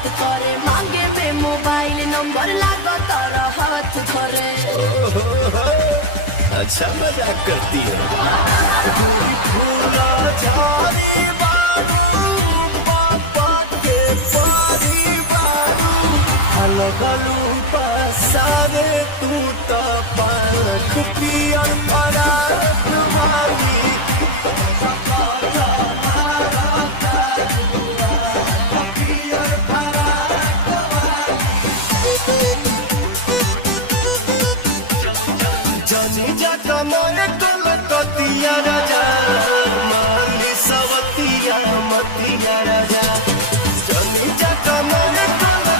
बात करे, मांगे में मोबाइल नंबर लागो तारा हाथ धरे। अच्छा मजाक करती है। फूला झाड़ी बारू, पापा के पारी बारू, अलगलू पसारे तू तो पारख पियर पराग